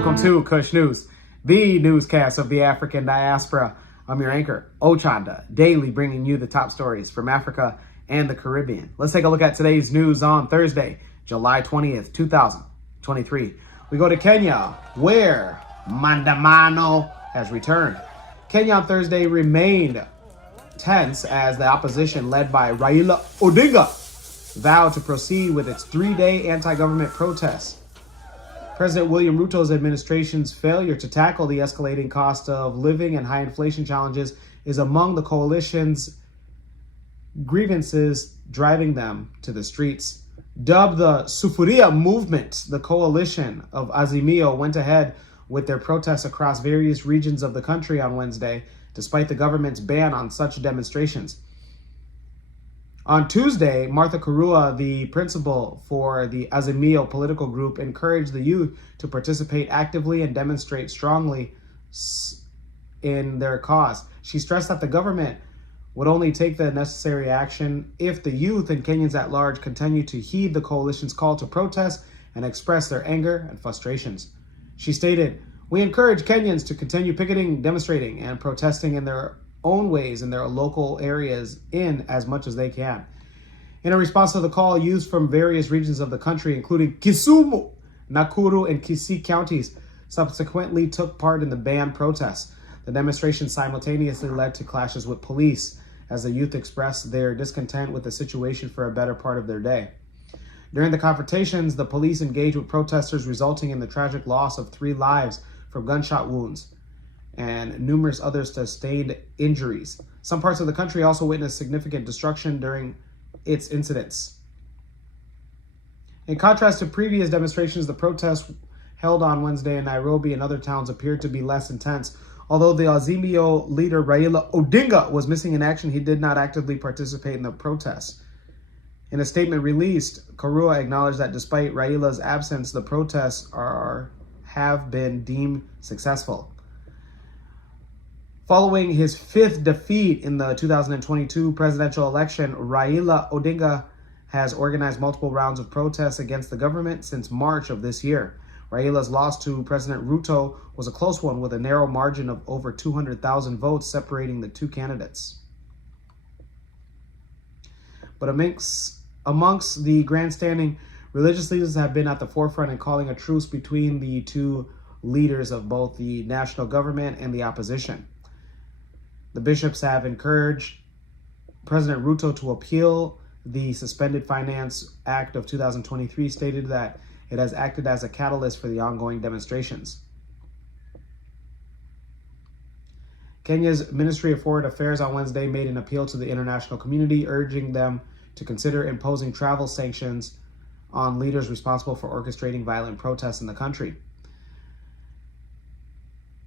Welcome to Kush News, the newscast of the African diaspora. I'm your anchor, Ochanda, daily bringing you the top stories from Africa and the Caribbean. Let's take a look at today's news on Thursday, July 20th, 2023. We go to Kenya, where maandamano has returned. Kenya on Thursday remained tense as the opposition, led by Raila Odinga, vowed to proceed with its three-day anti-government protests. President William Ruto's administration's failure to tackle the escalating cost of living and high inflation challenges is among the coalition's grievances driving them to the streets. Dubbed the Sufuria movement, the coalition of Azimio went ahead with their protests across various regions of the country on Wednesday, despite the government's ban on such demonstrations. On Tuesday, Martha Karua, the principal for the Azimio political group, encouraged the youth to participate actively and demonstrate strongly in their cause. She stressed that the government would only take the necessary action if the youth and Kenyans at large continue to heed the coalition's call to protest and express their anger and frustrations. She stated, "We encourage Kenyans to continue picketing, demonstrating, and protesting in their own ways in their local areas in as much as they can." In a response to the call, youths from various regions of the country, including Kisumu, Nakuru, and Kisii counties, subsequently took part in the banned protests. The demonstration simultaneously led to clashes with police as the youth expressed their discontent with the situation for a better part of their day. During the confrontations, the police engaged with protesters, resulting in the tragic loss of 3 lives from gunshot wounds and numerous others sustained injuries. Some parts of the country also witnessed significant destruction during its incidents. In contrast to previous demonstrations, the protests held on Wednesday in Nairobi and other towns appeared to be less intense. Although the Azimio leader Raila Odinga was missing in action, he did not actively participate in the protests. In a statement released, Karua acknowledged that despite Raila's absence, the protests have been deemed successful. Following his 5th defeat in the 2022 presidential election, Raila Odinga has organized multiple rounds of protests against the government since March of this year. Raila's loss to President Ruto was a close one, with a narrow margin of over 200,000 votes separating the two candidates. But amongst the grandstanding, religious leaders have been at the forefront in calling a truce between the two leaders of both the national government and the opposition. The bishops have encouraged President Ruto to appeal the suspended Finance Act of 2023, stated that it has acted as a catalyst for the ongoing demonstrations. Kenya's Ministry of Foreign Affairs on Wednesday made an appeal to the international community, urging them to consider imposing travel sanctions on leaders responsible for orchestrating violent protests in the country.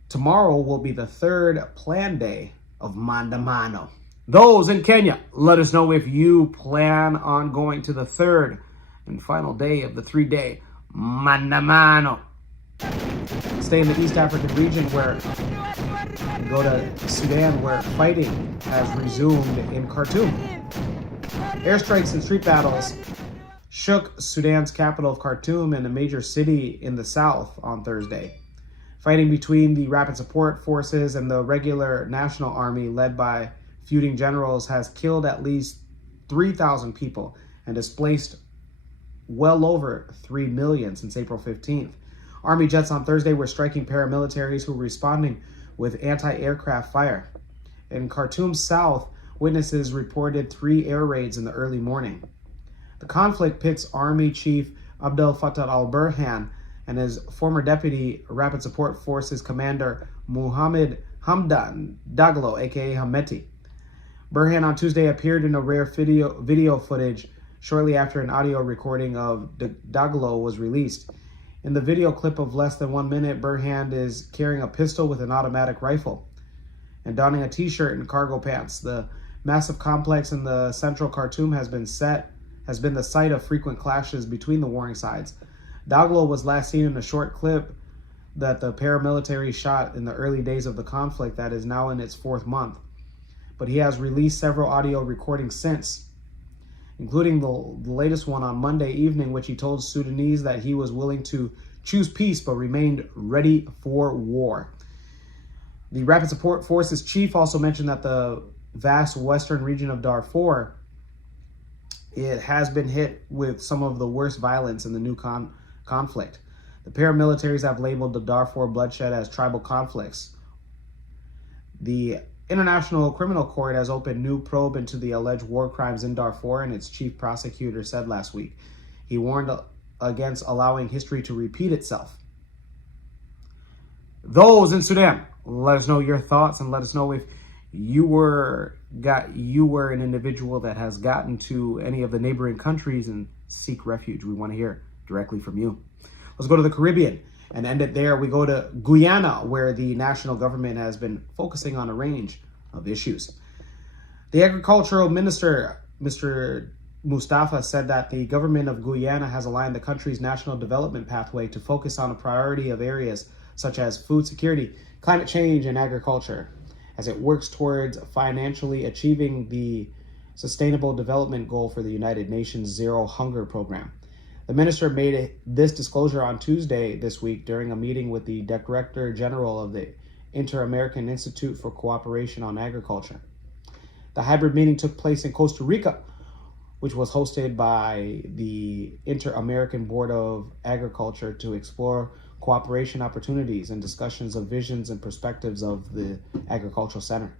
Tomorrow will be the 3rd planned day of maandamano. Those in Kenya, let us know if you plan on going to the 3rd and final day of the 3-day maandamano. Stay in the East African region, where we go to Sudan, where fighting has resumed in Khartoum. Airstrikes and street battles shook Sudan's capital of Khartoum and a major city in the south on Thursday. Fighting between the Rapid Support Forces and the regular National Army, led by feuding generals, has killed at least 3,000 people and displaced well over 3 million since April 15th. Army jets on Thursday were striking paramilitaries who were responding with anti-aircraft fire. In Khartoum South, witnesses reported 3 air raids in the early morning. The conflict pits Army Chief Abdel Fattah al-Burhan and his former deputy Rapid Support Forces commander Muhammad Hamdan Daglo, aka Hameti. Burhan on Tuesday appeared in a rare video footage shortly after an audio recording of Daglo was released. In the video clip of less than 1 minute, Burhan is carrying a pistol with an automatic rifle and donning a t-shirt and cargo pants. The massive complex in the central Khartoum has been the site of frequent clashes between the warring sides. Daglo was last seen in a short clip that the paramilitary shot in the early days of the conflict that is now in its 4th month. But he has released several audio recordings since, including the latest one on Monday evening, which he told Sudanese that he was willing to choose peace but remained ready for war. The Rapid Support Forces chief also mentioned that the vast western region of Darfur, it has been hit with some of the worst violence in the new conflict. The paramilitaries have labeled the Darfur bloodshed as tribal conflicts. The International Criminal Court has opened new probe into the alleged war crimes in Darfur, and its chief prosecutor said last week. He warned against allowing history to repeat itself. Those in Sudan, let us know your thoughts and let us know if you were an individual that has gotten to any of the neighboring countries and seek refuge. We want to hear directly from you. Let's go to the Caribbean and end it there. We go to Guyana, where the national government has been focusing on a range of issues. The agricultural minister, Mr. Mustafa, said that the government of Guyana has aligned the country's national development pathway to focus on a priority of areas such as food security, climate change, and agriculture, as it works towards financially achieving the Sustainable Development Goal for the United Nations Zero Hunger Program. The minister made this disclosure on Tuesday this week during a meeting with the Director General of the Inter-American Institute for Cooperation on Agriculture. The hybrid meeting took place in Costa Rica, which was hosted by the Inter-American Board of Agriculture to explore cooperation opportunities and discussions of visions and perspectives of the Agricultural Center.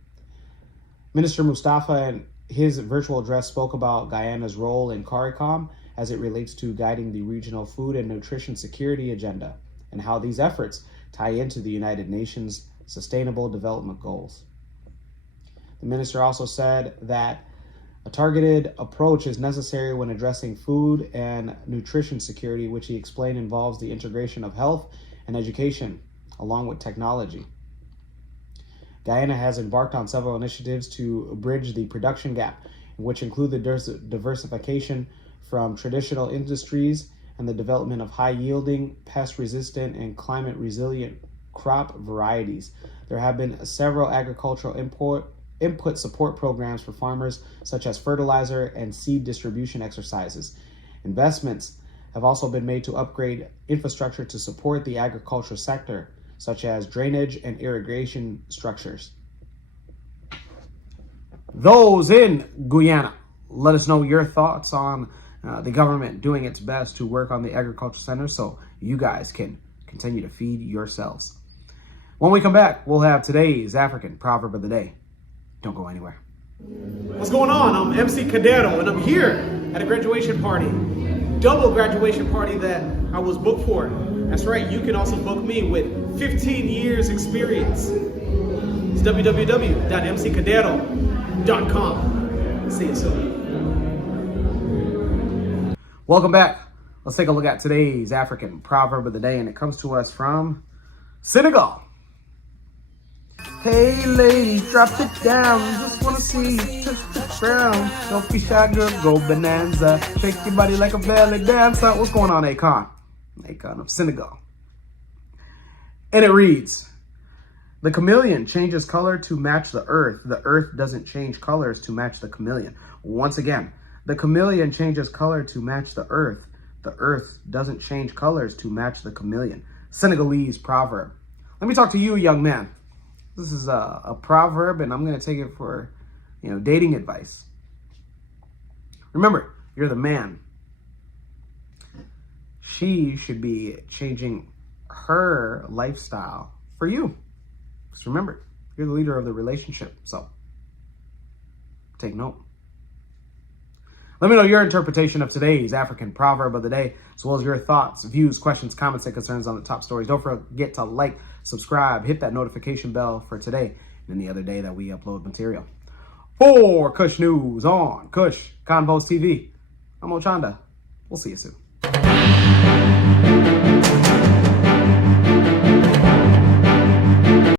Minister Mustafa, in his virtual address, spoke about Guyana's role in CARICOM as it relates to guiding the regional food and nutrition security agenda, and how these efforts tie into the United Nations Sustainable Development Goals. The minister also said that a targeted approach is necessary when addressing food and nutrition security, which he explained involves the integration of health and education, along with technology. Guyana has embarked on several initiatives to bridge the production gap, which include the diversification from traditional industries and the development of high-yielding, pest-resistant, and climate-resilient crop varieties. There have been several agricultural input support programs for farmers, such as fertilizer and seed distribution exercises. Investments have also been made to upgrade infrastructure to support the agriculture sector, such as drainage and irrigation structures. Those in Guyana, let us know your thoughts on the government doing its best to work on the agriculture center so you guys can continue to feed yourselves. When we come back, we'll have today's African Proverb of the Day. Don't go anywhere. What's going on? I'm MC Cadero, and I'm here at a graduation party. Double graduation party that I was booked for. That's right, you can also book me with 15 years experience. It's www.mccadero.com. See you soon. Welcome back. Let's take a look at today's African Proverb of the Day, and it comes to us from Senegal. Hey lady, drop it down. Just wanna see you touch the ground. Don't be shy, girl, go bonanza. Shake your body like a belly dancer. What's going on, Akon? Akon of Senegal. And it reads, the chameleon changes color to match the earth. The earth doesn't change colors to match the chameleon. Once again, the chameleon changes color to match the earth. The earth doesn't change colors to match the chameleon. Senegalese proverb. Let me talk to you, young man. This is a proverb, and I'm going to take it for, dating advice. Remember, you're the man. She should be changing her lifestyle for you. Just remember, you're the leader of the relationship, so take note. Let me know your interpretation of today's African Proverb of the Day, as well as your thoughts, views, questions, comments, and concerns on the top stories. Don't forget to like, subscribe, hit that notification bell for today and any other day that we upload material. For Kush News on Kush Convos TV, I'm Ochanda. We'll see you soon.